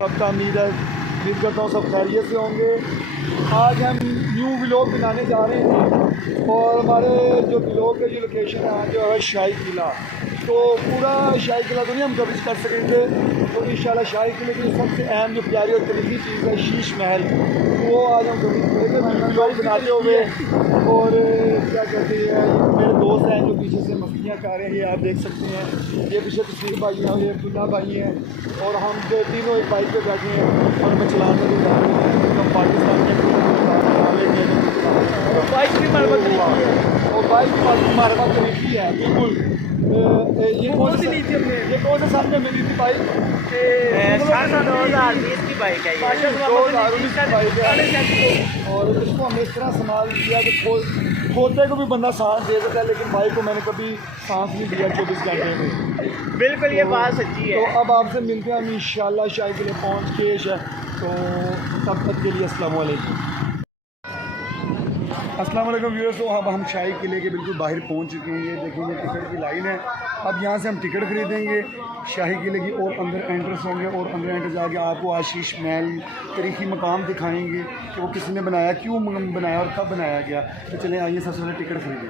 सब उम्मीद करता हूँ सब खैरियत से होंगे। आज हम न्यू व्लॉग बनाने जा रहे हैं और हमारे जो व्लॉग की जो लोकेशन है आज जो है शाही किला। तो पूरा शाही किला तो नहीं हम कवरेज कर सकेंगे, तो इंशाल्लाह शाही किले की सबसे अहम जो प्यारी और तरीकी चीज़ है शीश महल, वो आज हम कवरेज करेंगे व्लॉग बनाते हुए। और क्या कहते हैं, मेरे दोस्त हैं जो पीछे से मस्तियाँ कर रहे हैं, ये आप देख सकते हैं। ये पीछे तस्वीर भाई हैं, ये अब्दुल्ला भाई हैं और हम जो तीनों एक बाइक पे बैठे हैं और मैं चलाने भी जा रहे हैं। हम पाकिस्तान के बाइक की मरम्मत और बाइक की मरम्मत तरीकी है बिल्कुल। ये कौन सी ली थी हमने, ये कौन से साल में मिली थी बाइक? 2020 की बाइक है ये, 2019 की बाइक है। और इसको हमने इस तरह संभाल दिया कि खोते को भी बंदा सांस दे सकता है, लेकिन बाइक को मैंने कभी सांस नहीं दिया 24 घंटे में। बिल्कुल ये बात सच्ची है। तो अब आपसे मिलते हैं हम इंशाल्लाह शाही के लिए पहुँच के। तो तब तक के लिए अस्सलाम वालेकुम। अस्सलाम वालेकुम व्यूअर्स। तो अब हम शाही किले के बिल्कुल बाहर पहुंच चुके हैं। ये देखेंगे टिकट की लाइन है। अब यहाँ से हम टिकट खरीदेंगे शाही किले की और अंदर एंट्रेंस होंगे और अंदर एंट्रेंस जाके आपको आशीष महल तारीखी मकाम दिखाएंगे कि वो किसी ने बनाया, क्यों बनाया और कब बनाया गया। तो चलें आइए सबसे पहले टिकट खरीदें।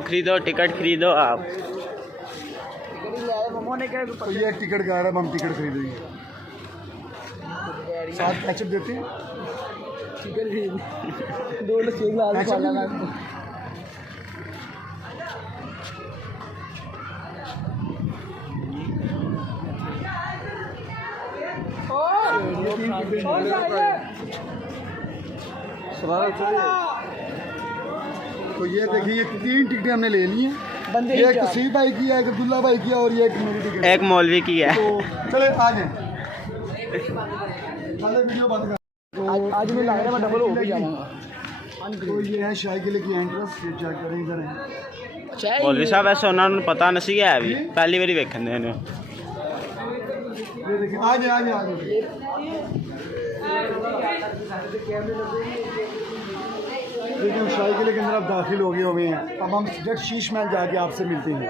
खरीदो टिकट खरीदो आप। तो ये एक टिकट का रहा है, हम टिकट खरीदेंगे। साथ कैचअप देते हैं, चिकन खरीद 2 चेक ला दो। तो ये देखिए ये 3 टिकटें हमने ले ली हैं। ये एक तस्वीर भाई की है, एक अब्दुल्ला भाई की है और ये एक मेरी टिकट, एक मौलवी की है। तो चले आ जाए, वीडियो बंद कर। आज मैं लग रहा है डबल हो भी जाऊंगा। तो ये है शाही किले की एंट्रेंस, ये चेक करें इधर है। मौलवी साहब ऐसे उन्होंने पता नहीं है, अभी पहली बारी वेखन दे। ये देखिए आ जाए। देखिए हम शाही किले के अंदर अब दाखिल हो गए हुए हैं। अब हम डायरेक्ट शीश महल जाके आपसे मिलते हैं।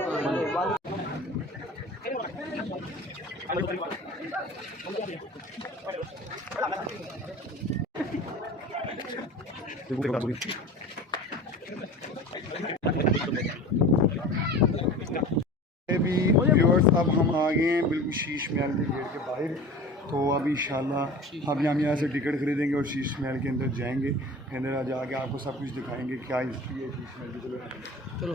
भी व्यूअर्स अब हम आ गए हैं बिल्कुल शीश महल के गेट के बाहर। तो अब इंशाल्लाह अब हम यहाँ से टिकट खरीदेंगे और शीश महल के अंदर जाएंगे। अंदर जाके आपको सब कुछ दिखाएंगे क्या हिस्ट्री है शीश महल की। चलो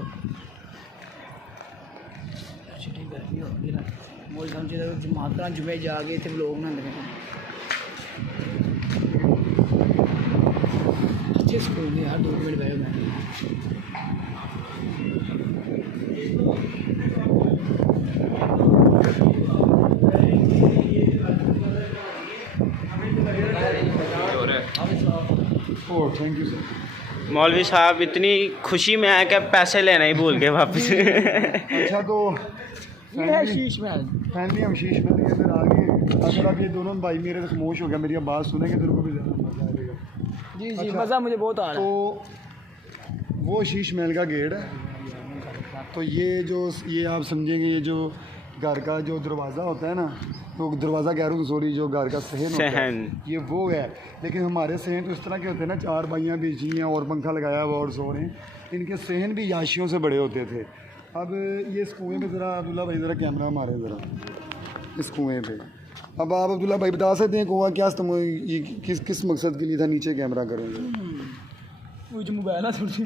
माता जुमे जाके थे लोग ना अच्छे स्कूल में यार 2 मिनट बैठे मैं। Thank you sir. मौलवी साहब इतनी खुशी में आए कि पैसे लेना ही भूल गए वापस। अच्छा तो ये है शीश महल। फैमिली हम शीश महल के अंदर आ गए। अगर अब ये दोनों भाई मेरे से खामोश हो गया, मेरी अब बात सुनेंगे तो उनको भी ज़्यादा मज़ा आएगा। जी अच्छा, मज़ा मुझे बहुत आ रहा है। तो वो शीश महल का गेट है। तो ये आप समझेंगे, ये जो घर का जो दरवाज़ा होता है ना, तो दरवाज़ा कह रहा हूँ सॉरी, जो घर का सहन होता है ये वो है। लेकिन हमारे सहन तो इस तरह के होते हैं ना, 4 बाइयाँ बिछी हैं और पंखा लगाया हुआ और सो रहे हैं। इनके सहन भी याशियों से बड़े होते थे। अब ये इस कुएँ में ज़रा अब्दुल्ला भाई ज़रा कैमरा मारे ज़रा इस कुएँ पे। अब आप अब्दुल्ला भाई बता सकते हैं कुआँ क्या ये किस मकसद के लिए था? नीचे कैमरा करेंगे, वो जो मोबाइल ना थोड़ी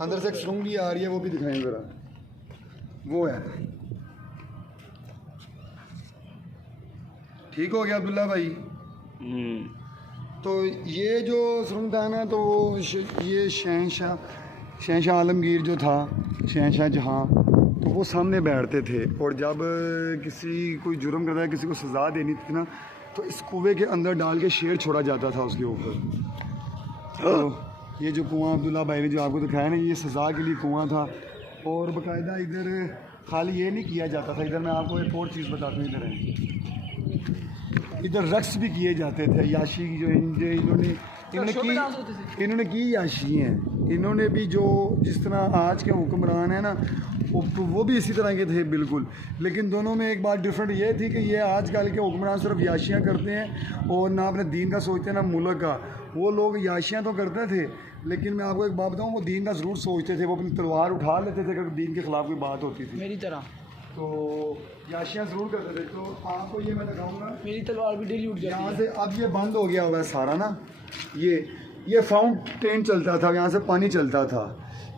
अंदर से एक सुरंग भी आ रही है, वो भी दिखाएं ज़रा। वो है, ठीक हो गया अब्दुल्ला भाई। तो ये जो सुरंग था ना, तो ये शहंशाह आलमगीर जो था, शहंशाह जहाँ, तो वो सामने बैठते थे और जब किसी कोई जुर्म करता है, किसी को सज़ा देनी थी ना, तो इस कुएं के अंदर डाल के शेर छोड़ा जाता था उसके ऊपर। तो ये जो कुआं अब्दुल्ला भाई ने जो आपको दिखाया ना, ये सज़ा के लिए कुआं था। और बाकायदा इधर खाली ये नहीं किया जाता था, इधर मैं आपको एक और चीज़ बताता हूँ। इधर है इधर रक्स भी किए जाते थे। याशी की जो इन्होंने की याशी हैं। इन्होंने भी जो जिस तरह आज के हुक्मरान हैं ना वो भी इसी तरह के थे बिल्कुल। लेकिन दोनों में एक बात डिफरेंट ये थी कि ये आजकल के हुक्मरान सिर्फ याशियाँ करते हैं और ना अपने दीन का सोचते हैं ना मुल्क का। वो लोग याशियाँ तो करते थे लेकिन मैं आपको एक बात बताऊँ, वो दीन का ज़रूर सोचते थे। वो अपनी तलवार उठा लेते थे अगर दीन के ख़िलाफ़ कोई बात होती थी मेरी तरह। तो याशियाँ ज़रूर करते थे। तो आपको ये मैं दिखाऊँगा, मेरी तलवार भी डेली उठ जाती यहाँ है। से अब ये बंद हो गया हुआ है सारा ना। ये फाउंटेन चलता था, यहाँ से पानी चलता था।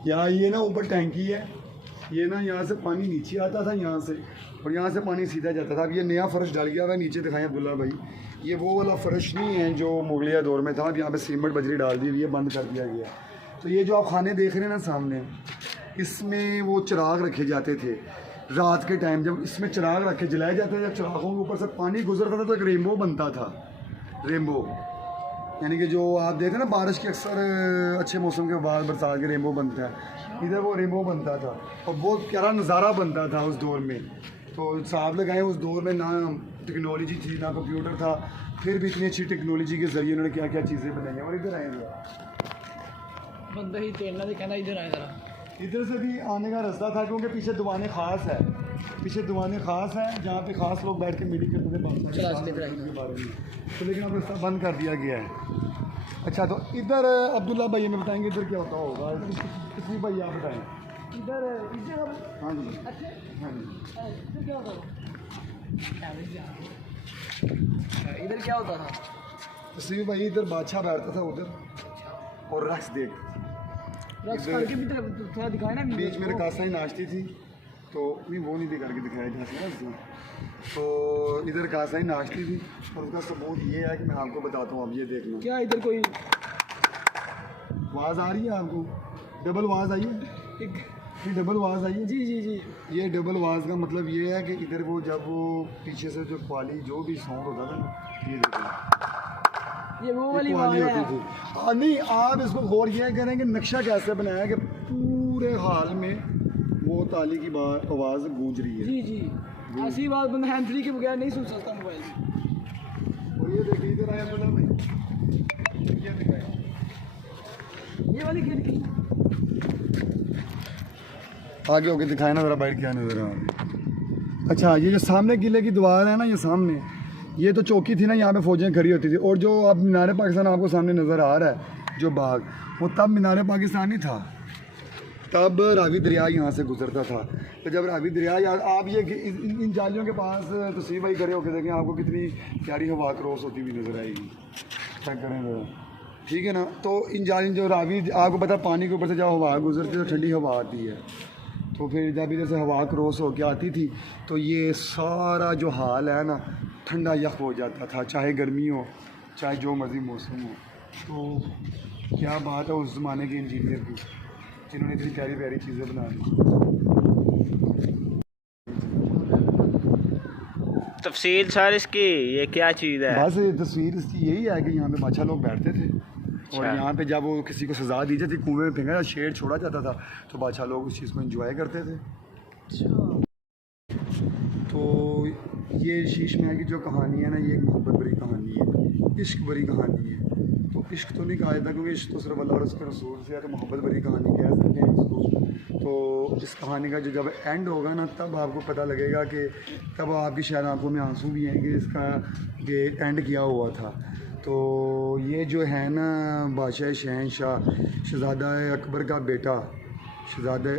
यहाँ ये ना ऊपर टैंकी है, ये ना यहाँ से पानी नीचे आता था यहाँ से, और यहाँ से पानी सीधा जाता था। अब ये नया फ़र्श डाल गया हुआ है, नीचे दिखाएं अब्दुल्ला भाई। ये वो वाला फ़र्श नहीं है जो मुगलिया दौर में था। अब यहाँ पे सीमेंट बजरी डाल दी हुई है, बंद कर दिया गया। तो ये जो आप खाने देख रहे हैं ना सामने, इसमें वो चिराग रखे जाते थे रात के टाइम। जब इसमें चिराग रखे जलाए जाते थे, जब चिरागों के ऊपर से पानी गुजरता था तो एक रेनबो बनता था। रेनबो यानी कि जो आप देखते हैं ना बारिश के अक्सर अच्छे मौसम के बाद बरसात के रेनबो बनता है, इधर वो रेनबो बनता था और बहुत प्यारा नज़ारा बनता था उस दौर में। तो साहब लगाए उस दौर में ना टेक्नोलॉजी थी ना कंप्यूटर था, फिर भी इतनी अच्छी टेक्नोलॉजी के ज़रिए उन्होंने क्या क्या चीज़ें बनाई हैं। और इधर आए बंदा ही तेलना से कहना इधर आए ज़रा। इधर से भी आने का रास्ता था क्योंकि पीछे दुकानें ख़ास है, पीछे दुकानें ख़ास हैं जहाँ पे ख़ास लोग बैठ के मीटिंग करते थे के बारे में। तो लेकिन अब रास्ता बंद कर दिया गया है। अच्छा, तो इधर अब्दुल्ला भाई हमें बताएंगे इधर क्या होता होगा। किसी भाई आप बताएँ इधर हाँ जी। अच्छा हाँ जी, इधर क्या होता था? इधर क्या होता था? किसी भाई इधर बादशाह बैठता था उधर और रक्स देख रक्स करके भी थोड़ा दिखाया ना बीच में रकासाई नाचती थी। तो नहीं वो नहीं भी करके दिखाया जा सकता। तो इधर कासाई नाचती थी और उसका सबूत ये है कि मैं आपको बताता हूँ। अब ये देख लो, क्या इधर कोई आवाज़ आ रही है आपको? डबल आवाज़ आई है, ये डबल आवाज़ आई है। जी जी जी। ये डबल आवाज़ का मतलब ये है कि इधर वो जब वो पीछे से जो क्वाली जो भी साउंड होता था ना, ये देखो ये वो वाली क्वाली आवाज़ होती थी। नहीं, आप इसको गौर ये करें कि नक्शा कैसे बनाया कि पूरे हाल में वो ताली की आवाज़ गूंज रही है। जी जी, ऐसी बात बंदा हैंड फ्री के बगैर नहीं सुन सकता मोबाइल में। और ये देखिए इधर आया बोला भाई, ये दिखाया ये वाली खिड़की आगे होके दिखाए ना ज़रा बैठ क्या नज़र आ रही। अच्छा, ये जो सामने किले की दीवार है ना, ये सामने ये तो चौकी थी ना, यहाँ पे फौजें खड़ी होती थी। और जो अब मीनार पाकिस्तान आपको सामने नज़र आ रहा है जो बाग, वो तब मीनार पाकिस्तान ही था। तब रावी दरिया यहाँ से गुजरता था। तो जब रावी दरिया यार आप ये इन जालियों के पास तस्वीर भाई खड़े होकर देखें, आपको कितनी प्यारी हवा क्रॉस होती हुई नज़र आएगी। चेक करें ज़रा, ठीक है ना। तो इन जाली जो रावी, आपको पता पानी के ऊपर से जब हवा गुजरती है तो ठंडी हवा आती है। तो फिर जब इधर से हवा क्रॉस होकर आती थी तो ये सारा जो हाल है ना ठंडा यख हो जाता था, चाहे गर्मी हो चाहे जो मर्जी मौसम हो। तो क्या बात है उस ज़माने के इंजीनियर की, जिन्होंने इतनी प्यारी प्यारी चीज़ें बना दी। तफसील सर इसकी ये क्या चीज़ है? बस तस्वीर इसकी यही है कि यहाँ पे बादशाह लोग बैठते थे और यहाँ पे जब वो किसी को सज़ा दी जाती, कुएं में फेंका शेर छोड़ा जाता था तो बादशाह लोग उस चीज़ को एंजॉय करते थे। तो ये शीश महल की जो कहानी है ना, ये एक मोहब्बत भरी कहानी है, इश्क भरी कहानी है। तो इश्क तो नहीं कहा जाता क्योंकि इश्क तो सिर्फ अल्लाह और उसके रसूल से है, तो मोहब्बत भरी कहानी कह सकते हैं इसको। तो इस कहानी का जो जब एंड होगा ना, तब आपको पता लगेगा कि तब आपकी शायद आंखों में आंसू भी हैं कि इसका ये एंड किया हुआ था। तो ये जो है ना बादशाह शहनशाह शहज़ादा अकबर का बेटा, शहज़ादा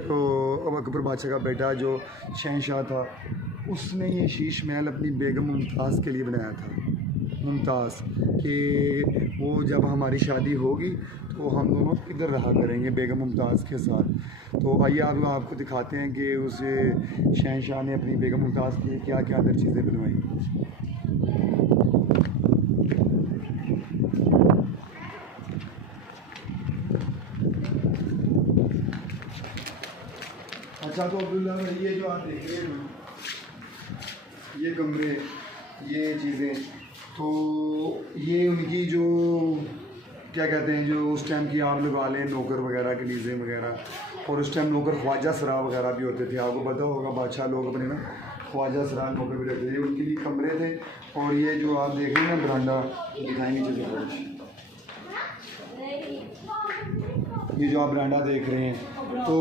अकबर बादशाह का बेटा जो शहनशाह था, उसने ये शीश महल अपनी बेगम मुमताज़ के लिए बनाया था। मुमताज़ कि वो जब हमारी शादी होगी तो हम दोनों इधर रहा करेंगे बेगम मुमताज़ के साथ। तो आइए आपको दिखाते हैं कि उस शहनशाह ने अपनी बेगम मुमताज़ के लिए क्या क्या अंदर चीज़ें बनवाई। अच्छा, तो अब्दुल्ला भाई ये जो आप देख रहे हैं ये कमरे, ये चीज़ें, तो ये उनकी जो क्या कहते हैं जो उस टाइम की आप लगा लें नौकर वगैरह के नीज़े वगैरह, और उस टाइम नौकर ख्वाजा सरा वगैरह भी होते थे। आपको पता होगा बादशाह लोग अपने ना ख्वाजा सरान मौके पर रहते थे, उनके लिए कमरे थे। और ये जो आप देख रहे हैं ना बरांडा, दिखाएँ नीचे से फर्श, ये जो आप बरांडा देख रहे हैं, तो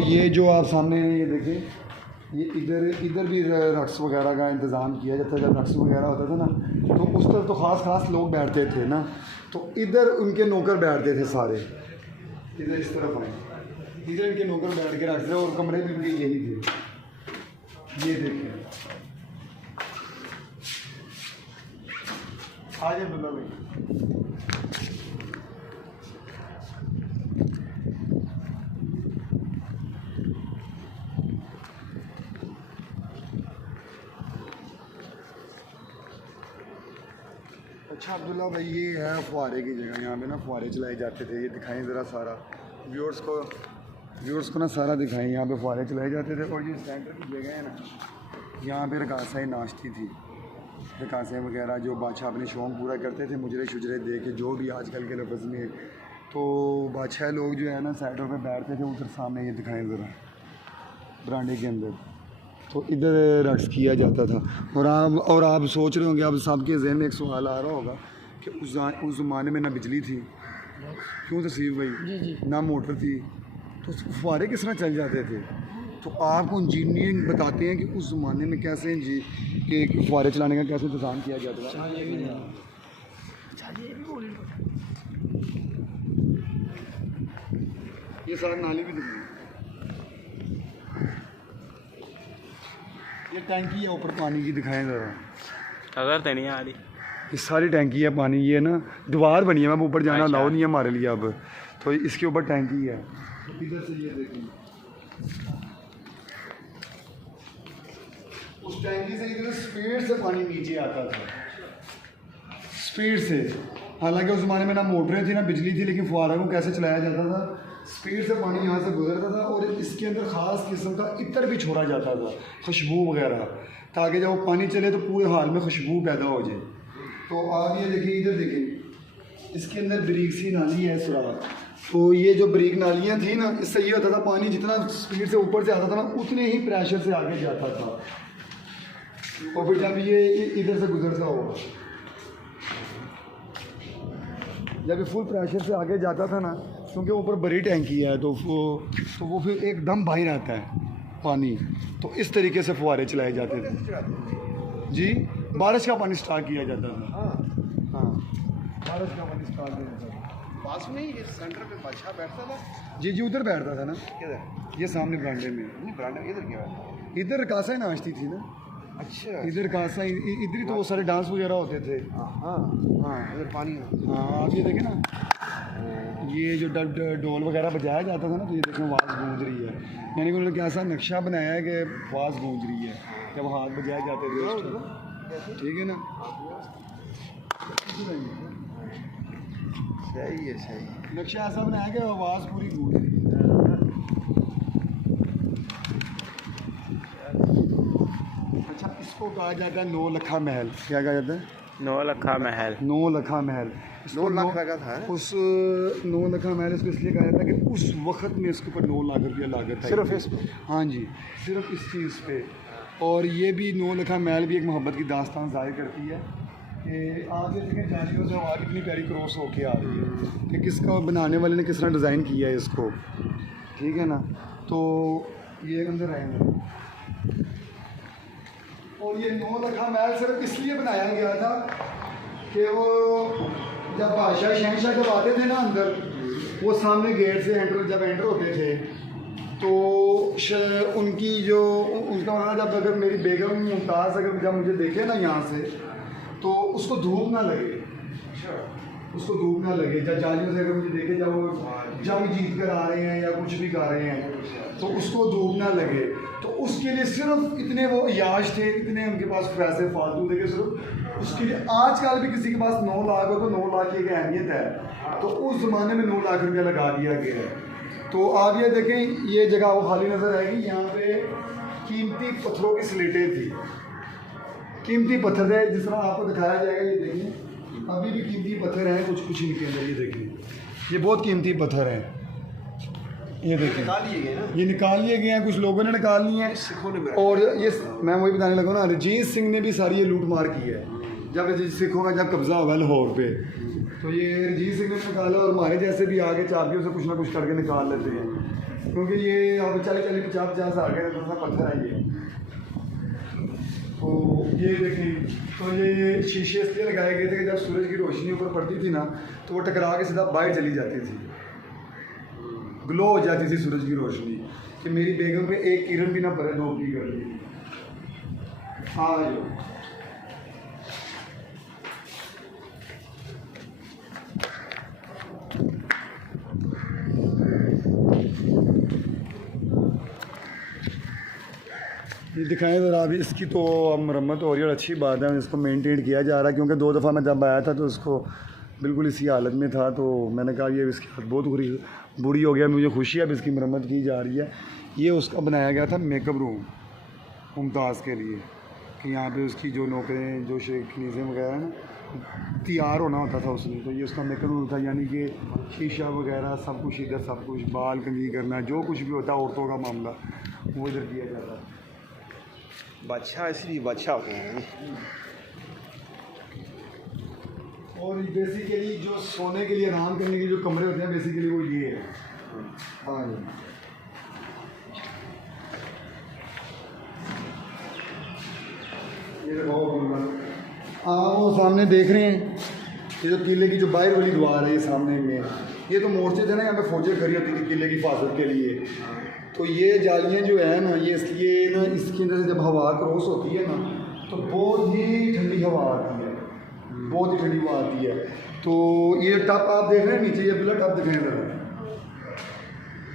ये जो आप सामने ये देखें, ये इधर भी रक्स वगैरह का इंतज़ाम किया जाता था। जब रक्स वगैरह होता था ना, तो उस तरफ तो ख़ास लोग बैठते थे ना, तो इधर उनके नौकर बैठते थे सारे, इधर इस तरफ आए, इधर इनके नौकर बैठ के रखते थे और कमरे भी उनके यही थे। ये देखिए, आ जाए अब्दुल्ला भाई। अच्छा अब्दुल्ला भाई, ये है फुहारे की जगह, यहाँ पे ना फुहारे चलाए जाते थे। ये दिखाएं ज़रा सारा व्यूअर्स को ना सारा दिखाएं। यहाँ पे फुहारे चलाए जाते थे। और ये सेंटर की जगह है ना, यहाँ पे रकासाएँ नाश्ती थी, रकासें वगैरह जो बादशाह अपने शौक़ पूरा करते थे, मुजरे शुजरे दे के, जो भी आजकल के लफ्ज़ में। तो बादशाह लोग जो है ना साइडों पे बैठते थे। उधर सामने ये दिखाएं ज़रा बरांडे के अंदर, तो इधर रक्स किया जाता था। और आप सोच रहे होंगे, अब सबके जहन में एक सवाल आ रहा होगा कि उस ज़माने में ना बिजली थी, क्यों तसीफ भाई, ना मोटर थी, तो फुहारे किस तरह चल जाते थे। तो आपको इंजीनियरिंग बताते हैं कि उस ज़माने में कैसे कि फुहारे चलाने का कैसे इंतज़ाम किया जाता था। ये सारा नाली भी दिखाई, ये टैंकी है ऊपर पानी की, दिखाएं ज़रा। अगर तो नहीं आ रही, ये सारी टैंकी है पानी। ये ना दीवार बनी है, मैं ऊपर जाना अच्छा। अलाउ नहीं है हमारे लिए अब, तो इसके ऊपर टैंकी है। इधर से ये देखिए, उस टैंकी से इधर स्पीड से पानी नीचे आता था, स्पीड से। हालांकि उस ज़माने में ना मोटरें थी ना बिजली थी, लेकिन फुहारा को कैसे चलाया जाता था, स्पीड से पानी यहाँ से गुजरता था। और इसके अंदर ख़ास किस्म का इत्र भी छोड़ा जाता था, खुशबू वगैरह, ताकि जब वो पानी चले तो पूरे हाल में खुशबू पैदा हो जाए। तो आप ये देखिए, इधर देखिए, इसके अंदर बारीक सी नाली है सुराख। तो ये जो बारीक नालियाँ थी ना, इससे ये होता था पानी जितना स्पीड से ऊपर से आता था ना, उतने ही प्रेशर से आगे जाता था। और फिर जब ये इधर से गुजरता होगा, जब ये फुल प्रेशर से आगे जाता था ना, क्योंकि ऊपर बड़ी टैंकी है, तो वो फिर एकदम बाहर आता है पानी। तो इस तरीके से फुहारे चलाए जाते थे जी। बारिश का पानी स्टार्ट किया जाता था। हाँ, बारिश का पानी स्टार्ट किया जाता था। पास में ही सेंटर पे बादशाह बैठता था। जी उधर बैठता था ना, किधर? ये सामने बरांडे में। नहीं बरांडे में, इधर क्या है? इधर कासा नाश्ती थी ना, अच्छा, इधर कासा, इधर ही तो वो सारे डांस वगैरह होते थे। हाँ, इधर पानी है। हाँ, आप ये देखें ना, ये जो ढोल वगैरह बजाया जाता था ना, तो ये देखें आवाज़ गूंज रही है। यानी कि उन्होंने क्या ऐसा नक्शा बनाया है कि आवाज़ गूंज रही है जब हाथ बजाए जाते थे उस टाइम। ठीक है ना, सही है, सही। नक्शा ऐसा बनाया कि आवाज़ पूरी गूंज रही है। अच्छा, इसको कहा जाता है 9 लखा महल। क्या कहा जाता है? 9 लखा महल। 9 लखा महल। 9 लाख लगा था। उस 9 लखा महल इसको इसलिए कहा जाता है कि उस वक्त में इसके ऊपर 9 लाख रुपया लागत है सिर्फ इस पे? हाँ जी, सिर्फ इस चीज़ पे। और ये भी 9 लखा महल भी एक मोहब्बत की दास्तान जाहिर करती है कि आप ये देखें जालियों से आवाज़ कितनी प्यारी क्रॉस होके आ रही है कि किसका बनाने वाले ने किस तरह डिज़ाइन किया है इसको। ठीक है ना, तो ये अंदर आएंगे। और ये 9 लखा महल सिर्फ इसलिए बनाया गया था कि वो जब बादशाह शहनशाह जब आते थे ना अंदर, वो सामने गेट से जब एंटर होते थे, तो उनकी जो उनका माना, जब अगर मेरी बेगम मुमताज़ अगर जब मुझे देखे ना यहाँ से, तो उसको धूप ना लगे, उसको धूप ना लगे। जब जालियों से अगर मुझे देखे, जब वो जंग जीत कर आ रहे हैं या कुछ भी कर रहे हैं, तो उसको धूप ना लगे। तो उसके लिए सिर्फ इतने वो अयाश थे, इतने उनके पास पैसे फालतू थे कि सिर्फ उसके लिए। आजकल भी किसी के पास 9 लाख हो तो 9 लाख की एक अहमियत है, तो उस ज़माने में 9 लाख रुपया लगा दिया गया है। तो आप ये देखें, ये जगह वो खाली नज़र आएगी। यहाँ पे कीमती पत्थरों की स्लेटें थी, कीमती पत्थर है, जिस तरह आपको दिखाया जाएगा। ये देखिए, अभी भी कीमती पत्थर हैं कुछ इनके अंदर। ये देखिए, ये बहुत कीमती पत्थर हैं। ये देखिए निकाल लिए गए ना, ये निकाल लिए गए हैं, कुछ लोगों ने निकाल लिए हैं। सिखों ने और ये मैं वही बताने लगा ना, रंजीत सिंह ने भी सारी ये लूट मार की है जब सिखों का जब कब्जा हुआ लाहौर पे, तो ये रंजीत सिंह ने निकाला और हमारे जैसे भी आगे चाबियों से कुछ ना कुछ करके निकाल लेते हैं, क्योंकि ये अब 40-50 50 आ गए थोड़ा सा पत्थर है ये। तो ये देखिए, तो ये शीशे इसलिए लगाए गए थे कि जब सूरज की रोशनी ऊपर पड़ती थी ना तो वो टकरा के सीधा बाहर चली जाती थी, ग्लो हो जाती थी सूरज की रोशनी, कि मेरी बेगम पे एक किरण भी ना पड़े, धूप की कर दी। हाँ जो ये दिखाएं ज़रा। अभी इसकी तो अब मरम्मत हो रही है और अच्छी बात है, इसको मेंटेन किया जा रहा है, क्योंकि 2 दफ़ा मैं जब आया था तो इसको बिल्कुल इसी हालत में था, तो मैंने कहा ये इसकी हालत बहुत बुरी हो गया, मुझे खुशी है अब इसकी मरम्मत की जा रही है। ये उसका बनाया गया था मेकअप रूम मुमताज़ के लिए, कि यहाँ पे उसकी जो नौकरें जो कनीज़ें वगैरह ना तैयार होना होता था उसमें, तो ये उसका मेकअप रूम था, यानी कि शीशा वगैरह सब कुछ इधर, सब कुछ बाल कंघी करना, जो कुछ भी होता है औरतों का मामला वो इधर किया जाता है। बादशाह इसलिए बादशाह हो गए। और बेसिकली जो सोने के लिए आराम करने के जो कमरे होते हैं बेसिकली वो ये है। हाँ जी, ये देखो आप वो सामने देख रहे हैं, ये जो किले की जो बाहर वाली दीवार है ये सामने में, ये तो मोर्चे थे ना, यहाँ पे फौजें खड़ी होती थी किले की हिफाजत के लिए, तो ये जालियाँ जो है ना ये इसलिए ना इसके अंदर से जब हवा क्रॉस होती है ना तो बहुत ही ठंडी हवा आती है, बहुत ही ठंडी हवा आती है। तो ये टप आप देख रहे हैं नीचे, ये पहला टप दिखाएं जरा,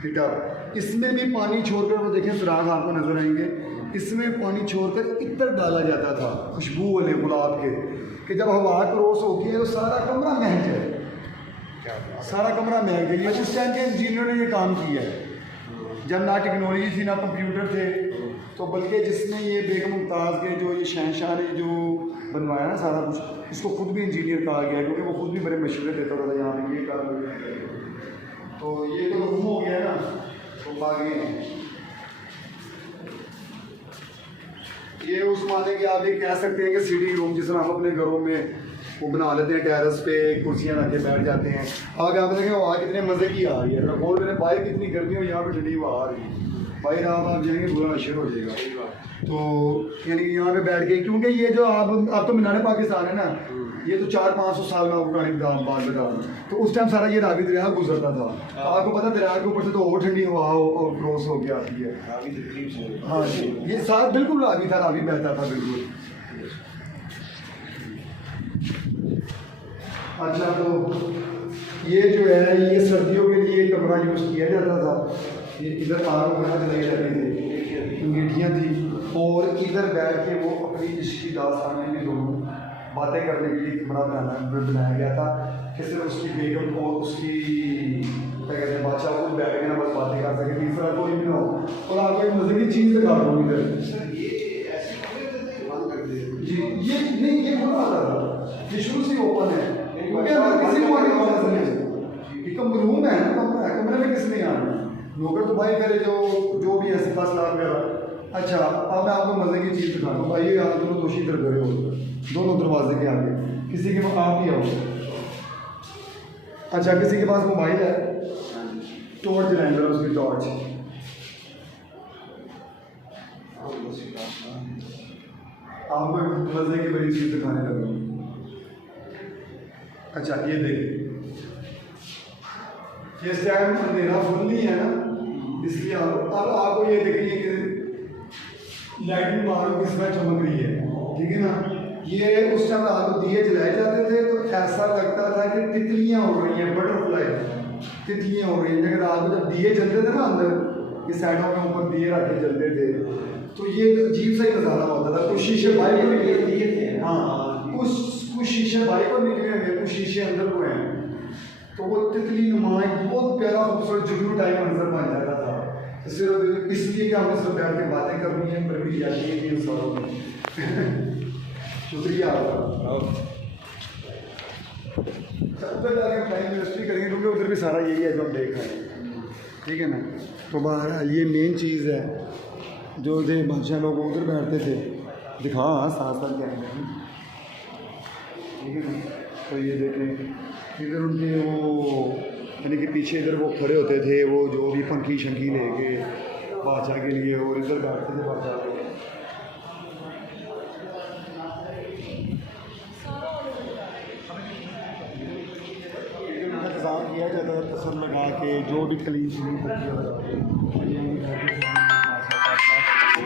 ये टप, इसमें भी पानी छोड़कर वो देखें सुराख आपको नजर आएंगे, इसमें पानी छोड़कर इत्र डाला जाता था खुशबू वाले गुलाब के, कि जब हवा क्रॉस होती है तो सारा कमरा महक जाए, सारा कमरा महक जाए। ये उस टाइम के इंजीनियर ने ये काम किया है, जब ना टेक्नोलॉजी थी ना कंप्यूटर थे, तो बल्कि जिसने ये बेगम मुमताज़ के जो ये शहंशाह ने जो बनवाया ना सारा कुछ, इसको खुद भी इंजीनियर कहा गया, क्योंकि वो खुद भी बड़े मशवरे देता था यहाँ पे ये काम। तो ये तो रूम हो गया ना, तो आगे ये उस माने कि आप ये कह सकते हैं कि सिटिंग रूम, जिस तरह हम अपने घरों में वो बना लेते हैं, टेरेस पे कुर्सियाँ रख के बैठ जाते हैं। आगे आप देखें वहाँ कितने मज़े की आ रही है, और मेरे बाहर कितनी गर्मी हो, यहाँ पे ठंडी हवा आ रही है, बाहर आप जाएंगे पूरा नशर हो जाएगा। तो यानी कि यहाँ पे बैठ के, क्योंकि ये जो आप तो मीनार पाकिस्तान है ना, ये तो 400-500 साल में पुरानी बात बता रहा, तो उस टाइम सारा ये रावी दरिया गुजरता था, तो आपको पता दरिया के ऊपर से तो और ठंडी हवा और क्रॉस हो के आती है। हाँ जी, ये सारा बिल्कुल रावी था, रावी बहता था बिल्कुल। अच्छा, तो ये जो है ये सर्दियों के लिए कमरा यूज़ किया जाता था, ये इधर आग वगैरह जलाई जाती थी, अंगीठियाँ थी, और इधर बैठ के वो अपनी इश्क की दास्तानें भी दोनों बातें करने के लिए कमरा बनाया गया था, कि सिर्फ उसकी बेगम और उसकी क्या कहते हैं बादशाह को बैठ के ना बस बातें कर सके, तीसरा कोई भी ना हो। और आपको एक मजे की चीज़ दिखा दूँ इधर, जी ये नहीं, ये खुला आता था, ये शुरू से ओपन है, क्योंकि अगर किसी को आगे पता चले कि रूम है ना, कमरे में किसने आना, नौकर तो भाई करे जो भी ऐसे पास लाभ वगैरह। अच्छा, अब मैं आपको मजे की चीज़ दिखा दूँ, भाई आप दोनों दोषी इधर खड़े हो, दोनों दरवाजे के आगे, किसी के पास आप ही आओ। अच्छा, किसी के पास मोबाइल है, टॉर्च जलाएंगे उसकी टॉर्च, आपको मजे की बड़ी चीज़ दिखाने लगा। अच्छा, ये देखिए, ये टाइम अंधेरा फुल नहीं है ना, इसलिए अब आपको ये देखिए कि लाइटिंग बाहर किस में चमक रही है, ठीक है ना। ये उस टाइम आपको दिए जलाए जाते थे तो ऐसा लगता था कि तितलियाँ हो रही हैं, बटरफ्लाई तितलियाँ हो रही हैं। अगर आपको जब दिए जलते थे ना अंदर, ये साइडों में ऊपर दिए रख के जलते थे, तो ये अजीब सा ही नज़ारा होता था। कुछ शीशे बाहर को निकले दिए थे, हाँ, कुछ शीशे बाहर को निकले हुए, कुछ शीशे अंदर को हैं, तो वो तितली नुमा बहुत प्यारा खूबसूरत जुगनू टाइप मंजर बन जाता था। सिर्फ इसलिए कि हमने सिर्फ बैठ के बातें करनी है, पर भी जाती है इन सारों में। शुक्रिया आपका। उधर जाके टाइम इन्वेस्ट करेंगे, क्योंकि उधर भी सारा यही है जो हम देख रहे हैं। ठीक है ना। तो बहरहाल ये मेन चीज़ है जो थे बादशाह लोग उधर बैठते थे, दिखा साथ साथ क्या है, ठीक है ना। तो ये देखें इधर उनके वो यानी कि पीछे इधर वो खड़े होते थे, वो जो भी पंखी शंखी लेके बादशाह के लिए, और इधर बैठते थे बादशाह के। इंतज़ाम किया जाता है तसर लगा के, जो भी कलीन शलीन पत्तियाँ लगा के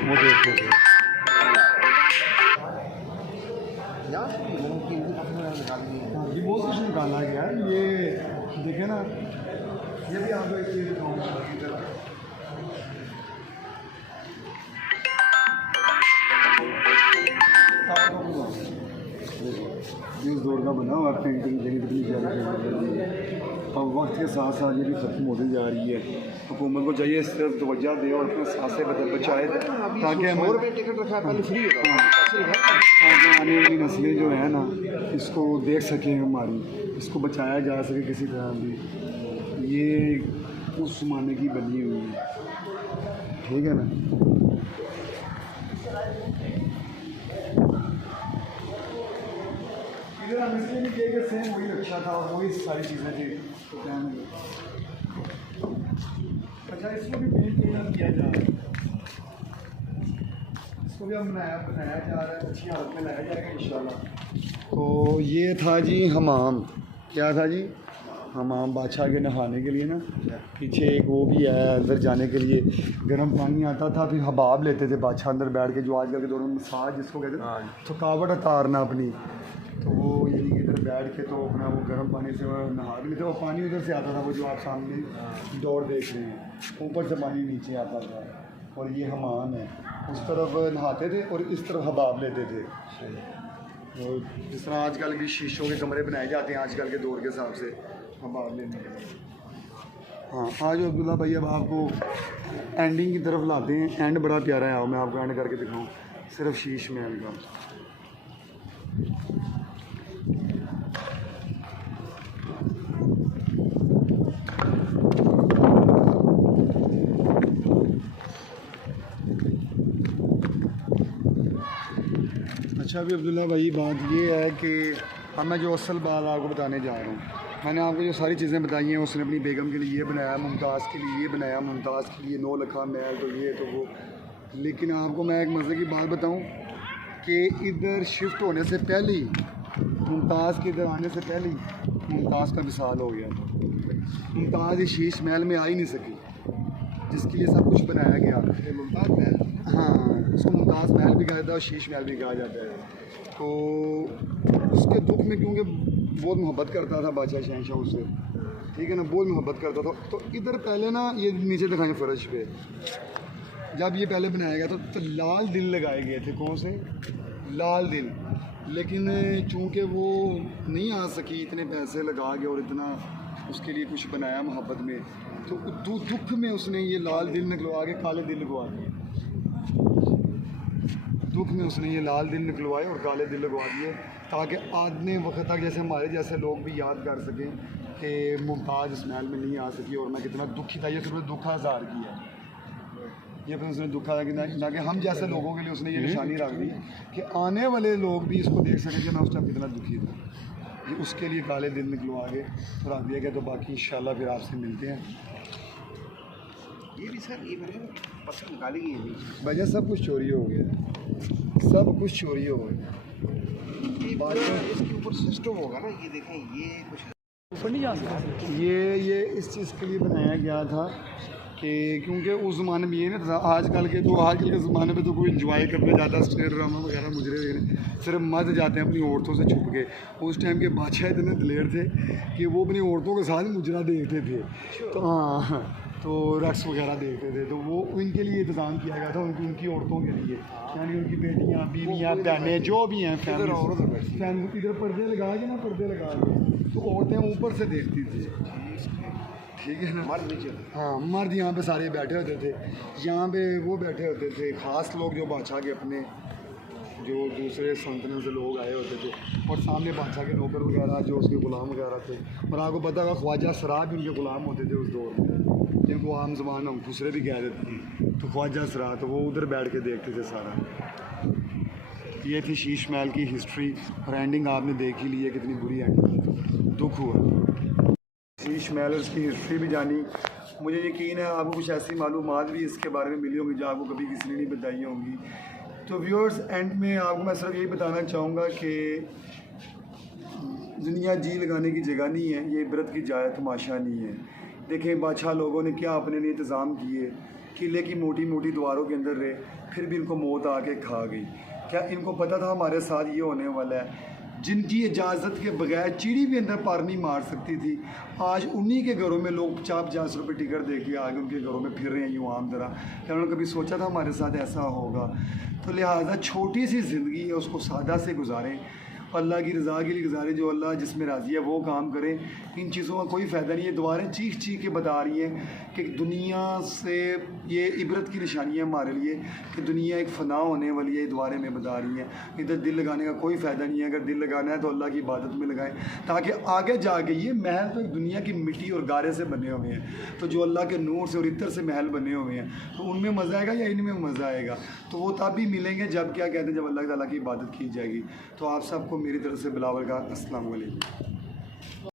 वो देखते थे। ये बहुत कुछ निकाला गया है। ये देखे ना, ये भी आपको एक चीज़ दिखाऊंगा। इस दौर का बना हुआ पेंटिंग और वक्त के साथ साथ ये भी ख़त्म होती जा रही है। हुकूमत को चाहिए सिर्फ तवज्जो दे और अपने सांसें बचाए, ताकि हमें टिकट रखा पहले फ्री होता ताकि आने वाली नस्लें जो है ना इसको देख सकें, हमारी इसको बचाया जा सके किसी तरह भी। ये उस ज़माने की बनी हुई है, ठीक है ना। इधर हम इसलिए नहीं किए कि सेम वही अच्छा था और वही सारी चीज़ें थी, तो क्या नहीं। अच्छा, इसको भी पेंट किया जा रहा है, इसको भी हम बनाया जा रहा है, अच्छी हालत में लाया जाएगा इंशाल्लाह। तो ये था जी हमाम, क्या था जी, हमाम बादशाह के नहाने के लिए ना। पीछे एक वो भी है अंदर जाने के लिए, गर्म पानी आता था, फिर हबाब लेते थे बादशाह अंदर बैठ के, जो आजकल के दौर में मसाज जिसको कहते हैं, थकावट उतारना अपनी। तो वो यानी कि इधर बैठ के तो अपना वो गर्म पानी से नहा भी लेते, वो पानी उधर से आता था, वो जो आप सामने डोर देख रहे हैं, ऊपर से पानी नीचे आता था। और ये हमाम है, उस तरफ नहाते थे और इस तरफ हबाब लेते थे। और जिस तरह आजकल भी शीशों के कमरे बनाए जाते हैं आजकल के दौर के हिसाब से हबाब लेने के लिए। हाँ, आज अब्दुल्ला भाई अब आपको एंडिंग की तरफ लाते हैं। एंड बड़ा प्यारा है, आओ मैं आपको एंड करके दिखाऊँ, सिर्फ शीश महल का। अच्छा अभी अब्दुल्ला भाई बात ये है कि अब मैं जो असल बात आपको बताने जा रहा हूँ, मैंने आपको जो सारी चीज़ें बताई हैं, उसने अपनी बेगम के लिए ये बनाया, मुमताज़ के लिए ये बनाया, मुमताज़ के लिए 9 लखा महल, तो ये तो वो। लेकिन आपको मैं एक मज़े की बात बताऊँ कि इधर शिफ्ट होने से पहले ही, मुमताज़ के इधर आने से पहले ही मुमताज़ का विसाल हो गया था। मुमताज़ इस शीश महल में आ ही नहीं सकी, जिसके लिए सब कुछ बनाया गया। मुमताज़ महल, हाँ, उसको मुमताज़ महल भी कहा जाता है और शीश महल भी कहा जाता है। तो उसके दुख में, क्योंकि बहुत मोहब्बत करता था बादशाह शहंशाह उससे, ठीक है ना, बहुत मोहब्बत करता था। तो इधर पहले ना, ये नीचे दिखाएं फ़र्श पे, जब ये पहले बनाया गया तो लाल दिल लगाए गए थे। कौन से लाल दिल? लेकिन चूँकि वो नहीं आ सकी इतने पैसे लगा के और इतना उसके लिए कुछ बनाया मोहब्बत में, तो दुख में उसने ये लाल दिल निकलवा के काले दिल लगवा दिए। दुख में उसने ये लाल दिल निकलवाए और काले दिल लगवा दिए, ताकि आदमी वक्त तक जैसे हमारे जैसे लोग भी याद कर सकें कि मुमताज़ इस महल में नहीं आ सकी और मैं कितना दुखी था। ये सिर्फ दुखा ज़ार किया, ये फिर उसने दुखा था कि हम जैसे लोगों के लिए उसने ये निशानी रख दी कि आने वाले लोग भी इसको देख सकें कि मैं उस टाइम कितना दुखी था। ये उसके लिए काले दिल निकलवा के रख दिया गया। तो बाकी इंशाल्लाह फिर आपसे मिलते हैं। ये भी सर, ये पसंद निकाली गई वजह सब कुछ चोरी हो गया, सब कुछ चोरी हो गया। इसके ऊपर सिस्टम होगा ना, ये देखें, ये कुछ ऊपर नहीं जा सकते। ये इस चीज़ के लिए बनाया गया था कि क्योंकि उस ज़माने में ये नहीं था, आजकल के ज़माने में तो कोई इंजॉय करने जाता, स्टेट ड्रामा वगैरह मुजरे देखने, सिर्फ मर्द जाते हैं अपनी औरतों से छुप के। उस टाइम के बादशाह इतने दिलेर थे कि वो अपनी औरतों के साथ मुजरा देखते थे। तो हाँ, तो रक्स वगैरह देखते थे, तो वो उनके लिए इंतज़ाम किया गया था, उनकी औरतों के लिए, यानी उनकी बेटियाँ, बीवियाँ, बहनें जो भी हैं, फैमिली इधर पर्दे लगा के ना, पर्दे लगा के, तो औरतें ऊपर से देखती थी, ठीक है ना। मर्द नीचे, हाँ, मर्द यहाँ पे सारे बैठे होते थे, यहाँ पे वो बैठे होते थे ख़ास लोग जो बादशाह के अपने जो दूसरे सल्तनत से लोग आए होते थे, और सामने बादशाह के नौकर वगैरह जो उसके ग़ुलाम वगैरह थे। और आपको पता होगा ख्वाजा सराय भी उनके ग़ुलाम होते थे उस दौर में। जिनको आम ज़बान हम खुसरे भी कह देते हैं, तो ख्वाजा असरा, तो वो उधर बैठ के देखते थे सारा। ये थी शीश महल की हिस्ट्री, और एंडिंग आपने देख ही ली है, कितनी बुरी एंडिंग, दुख हुआ। शीश महल उसकी हिस्ट्री भी जानी। मुझे यकीन है आपको कुछ ऐसी मालूमात भी इसके बारे में मिली होंगी जो आपको कभी किसी ने नहीं बताई होंगी। तो व्यूअर्स, एंड में आपको मैं सिर्फ यही बताना चाहूँगा कि दुनिया जी लगाने की जगह नहीं है, ये इबरत की जाए तमाशा नहीं है। देखें बादशाह लोगों ने क्या अपने लिए इंतज़ाम किए, किले की मोटी मोटी दीवारों के अंदर रहे, फिर भी इनको मौत आके खा गई। क्या इनको पता था हमारे साथ ये होने वाला है? जिनकी इजाज़त के बगैर चीड़ी भी अंदर पार नहीं मार सकती थी, आज उन्हीं के घरों में लोग 50-50 रुपये टिकट दे के आगे उनके घरों में फिर रहे हैं यूँ आम तरह। क्या उन्होंने कभी सोचा था हमारे साथ ऐसा होगा? तो लिहाजा छोटी सी ज़िंदगी है, उसको सादा से गुजारें, अल्लाह की रज़ा के लिए गुजारें, जो अल्लाह जिसमें राज़ी है वो काम करें। इन चीज़ों का कोई फ़ायदा नहीं है। दुआएं चीख चीख के बता रही हैं कि दुनिया से ये इबरत की निशानी है हमारे लिए कि दुनिया एक फ़ना होने वाली है, दुआएं में बता रही हैं। इधर दिल लगाने का कोई फ़ायदा नहीं है। अगर दिल लगाना है तो अल्लाह की इबादत में लगाएं, ताकि आगे जाके ये महल तो दुनिया की मिट्टी और गारे से बने हुए हैं, तो जो अल्लाह के नूर से और इत्र से महल बने हुए हैं, तो उनमें मज़ा आएगा या इनमें मज़ा आएगा? तो वो तब भी मिलेंगे जब क्या कहते हैं, जब अल्लाह ताला की इबादत की जाएगी। तो आप सबको मेरी तरफ से बिलावल का अस्सलाम वालेकुम।